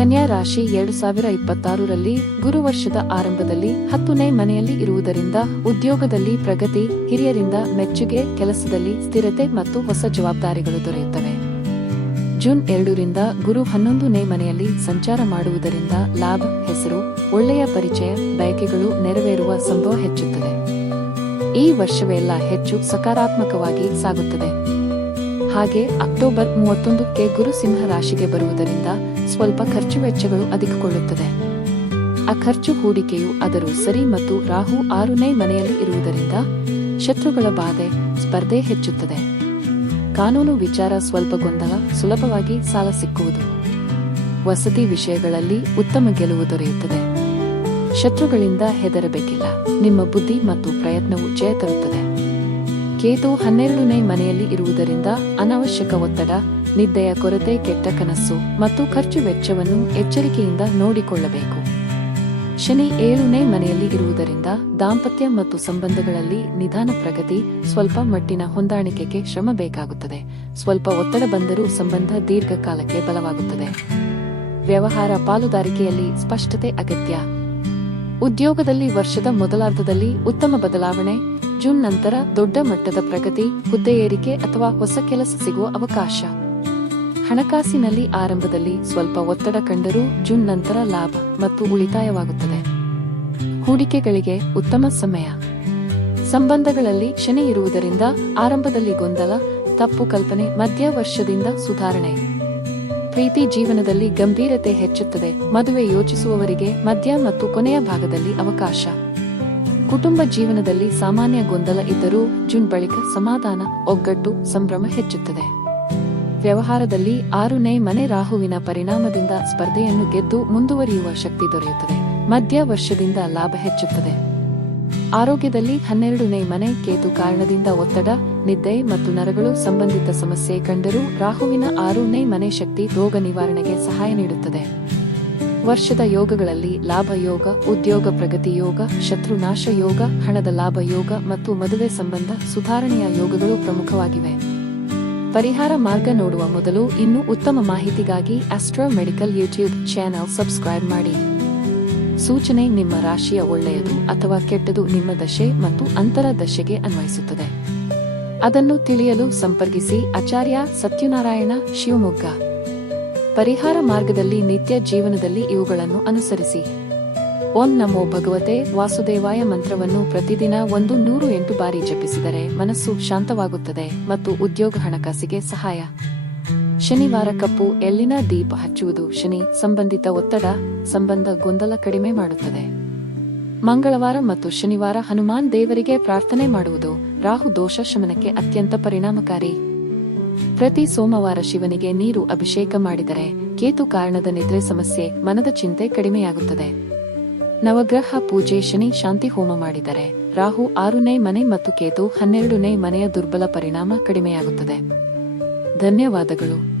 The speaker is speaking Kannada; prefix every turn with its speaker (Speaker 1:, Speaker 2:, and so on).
Speaker 1: ಕನ್ಯಾ ರಾಶಿ ಎರಡು ಸಾವಿರ ಇಪ್ಪತ್ತಾರರಲ್ಲಿ ಗುರು ವರ್ಷದ ಆರಂಭದಲ್ಲಿ ಹತ್ತನೇ ಮನೆಯಲ್ಲಿ ಇರುವುದರಿಂದ ಉದ್ಯೋಗದಲ್ಲಿ ಪ್ರಗತಿ, ಹಿರಿಯರಿಂದ ಮೆಚ್ಚುಗೆ, ಕೆಲಸದಲ್ಲಿ ಸ್ಥಿರತೆ ಮತ್ತು ಹೊಸ ಜವಾಬ್ದಾರಿಗಳು ದೊರೆಯುತ್ತವೆ. ಜೂನ್ ಎರಡರಿಂದ ಗುರು ಹನ್ನೊಂದನೇ ಮನೆಯಲ್ಲಿ ಸಂಚಾರ ಮಾಡುವುದರಿಂದ ಲಾಭ, ಹೆಸರು, ಒಳ್ಳೆಯ ಪರಿಚಯ, ಬಯಕೆಗಳು ನೆರವೇರುವ ಸಂಭವ ಹೆಚ್ಚುತ್ತದೆ. ಈ ವರ್ಷವೆಲ್ಲ ಹೆಚ್ಚು ಸಕಾರಾತ್ಮಕವಾಗಿ ಸಾಗುತ್ತದೆ. ಹಾಗೆ ಅಕ್ಟೋಬರ್ ಮೂವತ್ತೊಂದಕ್ಕೆ ಗುರು ಸಿಂಹ ರಾಶಿಗೆ ಬರುವುದರಿಂದ ಸ್ವಲ್ಪ ಖರ್ಚು ವೆಚ್ಚಗಳು ಅಧಿಕಗೊಳ್ಳುತ್ತದೆ. ಆ ಖರ್ಚು ಹೂಡಿಕೆಯು ಅದರ ಸರಿ ಮತ್ತು ರಾಹು ಆರುನೇ ಮನೆಯಲ್ಲಿ ಇರುವುದರಿಂದ ಶತ್ರುಗಳ ಬಾಧೆ ಸ್ಪರ್ಧೆ ಹೆಚ್ಚುತ್ತದೆ. ಕಾನೂನು ವಿಚಾರ ಸ್ವಲ್ಪ ಗೊಂದಲ ಸುಲಭವಾಗಿ ಸಾಲ ಸಿಕ್ಕುವುದು. ವಸತಿ ವಿಷಯಗಳಲ್ಲಿ ಉತ್ತಮ ಗೆಲುವು ದೊರೆಯುತ್ತದೆ. ಶತ್ರುಗಳಿಂದ ಹೆದರಬೇಕಿಲ್ಲ. ನಿಮ್ಮ ಬುದ್ಧಿ ಮತ್ತು ಪ್ರಯತ್ನವು ಜಯ ತರುತ್ತದೆ. ಕೇತು ಹನ್ನೆರಡನೇ ಮನೆಯಲ್ಲಿ ಇರುವುದರಿಂದ ಅನವಶ್ಯಕ ಒತ್ತಡ, ನಿದ್ದೆಯ ಕೊರತೆ, ಕೆಟ್ಟ ಕನಸು ಮತ್ತು ಖರ್ಚು ವೆಚ್ಚವನ್ನು ಎಚ್ಚರಿಕೆಯಿಂದ ನೋಡಿಕೊಳ್ಳಬೇಕು. ಶನಿ ಏಳನೇ ಮನೆಯಲ್ಲಿ ಇರುವುದರಿಂದ ದಾಂಪತ್ಯ ಮತ್ತು ಸಂಬಂಧಗಳಲ್ಲಿ ನಿಧಾನ ಪ್ರಗತಿ, ಸ್ವಲ್ಪ ಮಟ್ಟಿನ ಹೊಂದಾಣಿಕೆಗೆ ಶ್ರಮ ಬೇಕಾಗುತ್ತದೆ. ಸ್ವಲ್ಪ ಒತ್ತಡ ಬಂದರೂ ಸಂಬಂಧ ದೀರ್ಘಕಾಲಕ್ಕೆ ಬಲವಾಗುತ್ತದೆ. ವ್ಯವಹಾರ ಪಾಲುದಾರಿಕೆಯಲ್ಲಿ ಸ್ಪಷ್ಟತೆ ಅಗತ್ಯ. ಉದ್ಯೋಗದಲ್ಲಿ ವರ್ಷದ ಮೊದಲಾರ್ಧದಲ್ಲಿ ಉತ್ತಮ ಬದಲಾವಣೆ ಜೂನ್ ನಂತರ ದೊಡ್ಡ ಮಟ್ಟದ ಪ್ರಗತಿ, ಹುದ್ದೆ ಏರಿಕೆ ಅಥವಾ ಹೊಸ ಕೆಲಸ ಸಿಗುವ ಅವಕಾಶ. ಹಣಕಾಸಿನಲ್ಲಿ ಆರಂಭದಲ್ಲಿ ಸ್ವಲ್ಪ ಒತ್ತಡ ಕಂಡರೂ ಜೂನ್ ನಂತರ ಲಾಭ ಮತ್ತು ಉಳಿತಾಯವಾಗುತ್ತದೆ. ಹೂಡಿಕೆಗಳಿಗೆ ಉತ್ತಮ ಸಮಯ. ಸಂಬಂಧಗಳಲ್ಲಿ ಶನಿ ಇರುವುದರಿಂದ ಆರಂಭದಲ್ಲಿ ಗೊಂದಲ, ತಪ್ಪು ಕಲ್ಪನೆ ಮಧ್ಯ ವರ್ಷದಿಂದ ಸುಧಾರಣೆ. ಪ್ರೀತಿ ಜೀವನದಲ್ಲಿ ಗಂಭೀರತೆ ಹೆಚ್ಚುತ್ತದೆ, ಮದುವೆ ಯೋಚಿಸುವವರಿಗೆ ಮಧ್ಯ ಮತ್ತು ಕೊನೆಯ ಭಾಗದಲ್ಲಿ ಅವಕಾಶ. ಕುಟುಂಬ ಜೀವನದಲ್ಲಿ ಸಾಮಾನ್ಯ ಗೊಂದಲ ಇದ್ದರೂ ಜೂನ್ ಬಳಿಕ ಸಮಾಧಾನ, ಒಗ್ಗಟ್ಟು, ಸಂಭ್ರಮ ಹೆಚ್ಚುತ್ತದೆ. ವ್ಯವಹಾರದಲ್ಲಿ ಆರುನೇ ಮನೆ ರಾಹುವಿನ ಪರಿಣಾಮದಿಂದ ಸ್ಪರ್ಧೆಯನ್ನು ಗೆದ್ದು ಮುಂದುವರಿಯುವ ಶಕ್ತಿ ದೊರೆಯುತ್ತದೆ. ಮಧ್ಯ ವರ್ಷದಿಂದ ಲಾಭ ಹೆಚ್ಚುತ್ತದೆ. ಆರೋಗ್ಯದಲ್ಲಿ ಹನ್ನೆರಡನೇ ಮನೆ ಕೇತು ಕಾರಣದಿಂದ ಒತ್ತಡ, ನಿದ್ದೆ ಮತ್ತು ನರಗಳು ಸಂಬಂಧಿತ ಸಮಸ್ಯೆ ಕಂಡರೂ ರಾಹುವಿನ ಆರನೇ ಮನೆ ಶಕ್ತಿ ರೋಗ ನಿವಾರಣೆಗೆ ಸಹಾಯ ನೀಡುತ್ತದೆ. ವರ್ಷದ ಯೋಗಗಳಲ್ಲಿ ಲಾಭ ಯೋಗ, ಉದ್ಯೋಗ ಪ್ರಗತಿ ಯೋಗ ಶತ್ರುನಾಶ ಯೋಗ, ಹಣದ ಲಾಭ ಯೋಗ ಮತ್ತು ಮದುವೆ ಸಂಬಂಧ ಸುಧಾರಣೆಯ ಯೋಗಗಳು ಪ್ರಮುಖವಾಗಿವೆ. ಪರಿಹಾರ ಮಾರ್ಗ ನೋಡುವ ಮೊದಲು ಇನ್ನೂ ಉತ್ತಮ ಮಾಹಿತಿಗಾಗಿ Astra medical YouTube channel subscribe ಮಾಡಿ. ಸೂಚನೆ ನಿಮ್ಮ ರಾಶಿಯ ಒಳ್ಳೆಯದು ಅಥವಾ ಕೆಟ್ಟದು ನಿಮ್ಮ ದಶೆ ಮತ್ತು ಅಂತರ ದಶೆಗೆ ಅನ್ವಯಿಸುತ್ತದೆ. ಅದನ್ನು ತಿಳಿಯಲು ಸಂಪರ್ಕಿಸಿ, ಆಚಾರ್ಯ ಸತ್ಯನಾರಾಯಣ ಶಿವಮೊಗ್ಗ. ಪರಿಹಾರ ಮಾರ್ಗದಲ್ಲಿ ನಿತ್ಯ ಜೀವನದಲ್ಲಿ ಇವುಗಳನ್ನು ಅನುಸರಿಸಿ. ಓಂ ನಮೋ ಭಗವತೆ ವಾಸುದೇವಾಯ ಮಂತ್ರವನ್ನು ಪ್ರತಿದಿನ ಒಂದು ನೂರು ಎಂಟು ಬಾರಿ ಜಪಿಸಿದರೆ ಮನಸ್ಸು ಶಾಂತವಾಗುತ್ತದೆ ಮತ್ತು ಉದ್ಯೋಗ ಹಣಕಾಸಿಗೆ ಸಹಾಯ. ಶನಿವಾರ ಕಪ್ಪು ಎಲ್ಲಿನ ದೀಪ ಹಚ್ಚುವುದು ಶನಿ ಸಂಬಂಧಿತ ಒತ್ತಡ, ಸಂಬಂಧ ಗೊಂದಲ ಕಡಿಮೆ ಮಾಡುತ್ತದೆ. ಮಂಗಳವಾರ ಮತ್ತು ಶನಿವಾರ ಹನುಮಾನ್ ದೇವರಿಗೆ ಪ್ರಾರ್ಥನೆ ಮಾಡುವುದು ರಾಹು ದೋಷ ಶಮನಕ್ಕೆ ಅತ್ಯಂತ ಪರಿಣಾಮಕಾರಿ. ಪ್ರತಿ ಸೋಮವಾರ ಶಿವನಿಗೆ ನೀರು ಅಭಿಷೇಕ ಮಾಡಿದರೆ ಕೇತು ಕಾರಣದ ನಿದ್ರೆ ಸಮಸ್ಯೆ ಮನದ ಚಿಂತೆ ಕಡಿಮೆಯಾಗುತ್ತದೆ. ನವಗ್ರಹ ಪೂಜೆ ಶನಿ ಶಾಂತಿ ಹೋಮ ಮಾಡಿದರೆ ರಾಹು ಆರುನೇ ಮನೆ ಮತ್ತು ಕೇತು ಹನ್ನೆರಡನೇ ಮನೆಯ ದುರ್ಬಲ ಪರಿಣಾಮ ಕಡಿಮೆಯಾಗುತ್ತದೆ. ಧನ್ಯವಾದಗಳು.